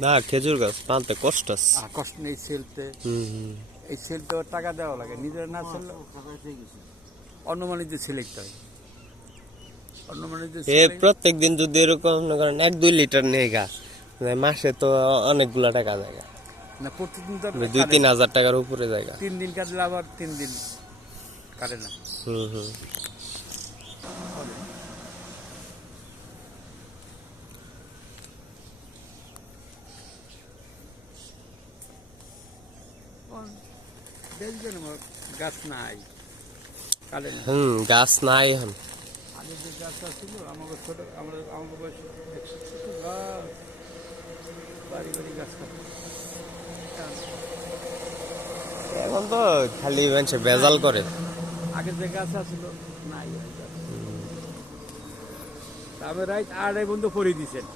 না খেজুর গাছ পানতে কষ্ট আছে। কষ্ট নেই হুম এই সেলতে টাকা দেওয়া লাগে নিজের না সেল অন্য মানুষদের সিলেক্ট হয় এ প্রত্যেক দিন যদি এরকম মনে করেন এক দুই লিটার নিয়ে গা মানে মাসে তো অনেকগুলা টাকা যায় না প্রতিদিন তো দুই তিন হাজার টাকার উপরে যায় গা। তিন দিন কাটলে আবার তিন দিন কাটে না। হুম হুম। গাছ নাই। হুম গাছ নাই এখন। আগে যে গাছটা ছিল আমাকে ছোট আমরা বয়স ছোট গাছ বাড়ি বাড়ি গাছ এখন তো খালি মানুষে বেজাল করে। আগে যে গাছ আছিল নাই। তারপরে রাইত আড়াই বন্ধু পরে দিছেন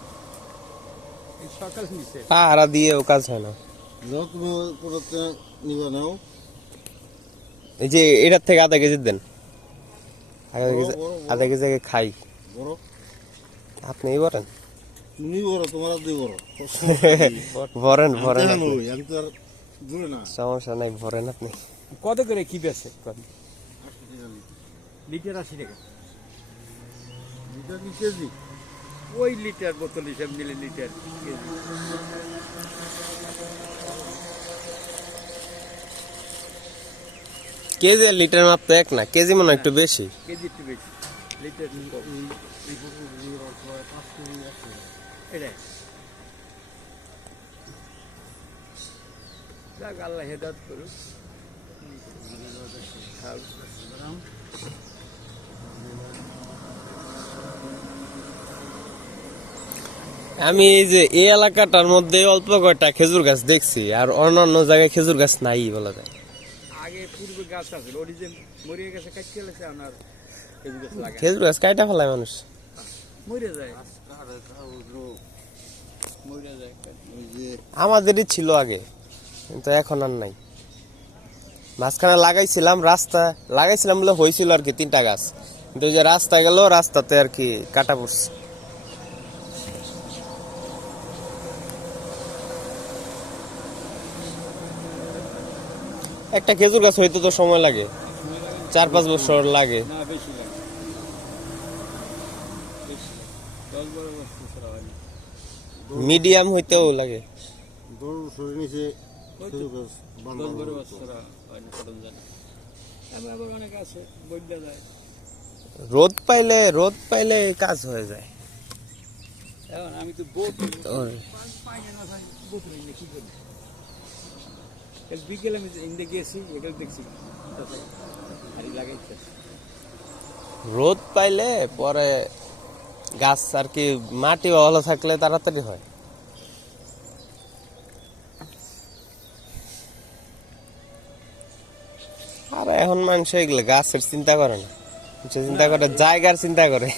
এই সকাল নিছে পাহারা দিয়েও কাজ হয় না। এই যে এটার থেকে আধা কেজি দেন। আধা কেজি। আধা কেজি আগে খাই। আপনি বলেন তুমি বড় তোমার দুই বড়। ভরেন ভরেন সমস্যা নাই ভরেন আপনি। কত করে কি বেছে লিটার আশি টাকা। লিটার কি কেজি? ওই লিটার বোতল হিসাব নিলে লিটার কেজি। কেজি আর লিটার মাপ তো এক না কেজি মনে একটু বেশি। কেজি একটু বেশি। লিটার এটাই। যাক আল্লাহ হেদাত করুক। আমি এই যে এই এলাকাটার মধ্যে অল্প কয়টা খেজুর গাছ দেখছি আর অন্যান্য জায়গায় খেজুর গাছ নাই বলা যায়। আগে পূর্বে গাছ আছে যে মরিয়ে গেছে কাটতে গেছে আপনার খেজুর গাছ লাগে। খেজুর গাছ কাইটা ফেলায় মানুষ। মরে যায়। মরে যায় আমাদেরই ছিল আগে কিন্তু এখন আর নাই। মাঝখানে লাগাইছিলাম রাস্তা লাগাইছিলাম বলে হয়েছিল আর কি তিনটা গাছ। কিন্তু যে রাস্তা গেল রাস্তাতে আর কি কাটা পড়ছে। একটা খেজুর গাছ হইতে তো সময় লাগে। চার পাঁচ বছর লাগে। মিডিয়াম হইতেও লাগে। রোদ পাইলে রোদ পাইলে কাজ হয়ে যায়। এখন আমি তো বোট ওর- পাই না ভাই বোট নিয়ে কি করি এক বিকেলে আমি ইন্দে গেছি এগুলো দেখছি হাড়ি রোদ পাইলে পরে গাছ আর কি মাটি ভালো থাকলে তাড়াতাড়ি হয়। আর এখন মানুষ এগুলো গাছের চিন্তা করে না। চিন্তা করে জায়গার চিন্তা করে।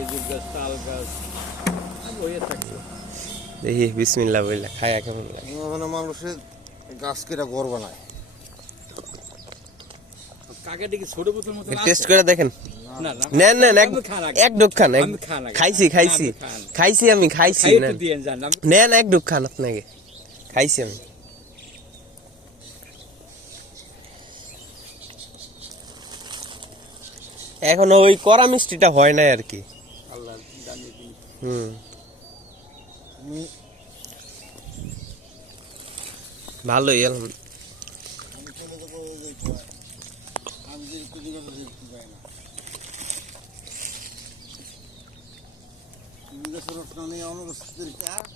খেজুর গাছ তাল গাছ হয়ে দেখি বিসমিল্লা বললা খায়া কেমন লাগে? মানে মানুষের গাছ কেটা বানায়। টেস্ট করে দেখেন। নেন নেন এক ডুব খান। খাইছি খাইছি আমি খাইছি। আমি খাইছি নেন। দিয়েন জান আমি নেন এক ডুব খান আপনাকে। খাইছি আমি। এখনও ওই কড়া মিষ্টিটা হয় নাই আর কি। হুম। ভালোই আলহামদুলিল্লাহ আমি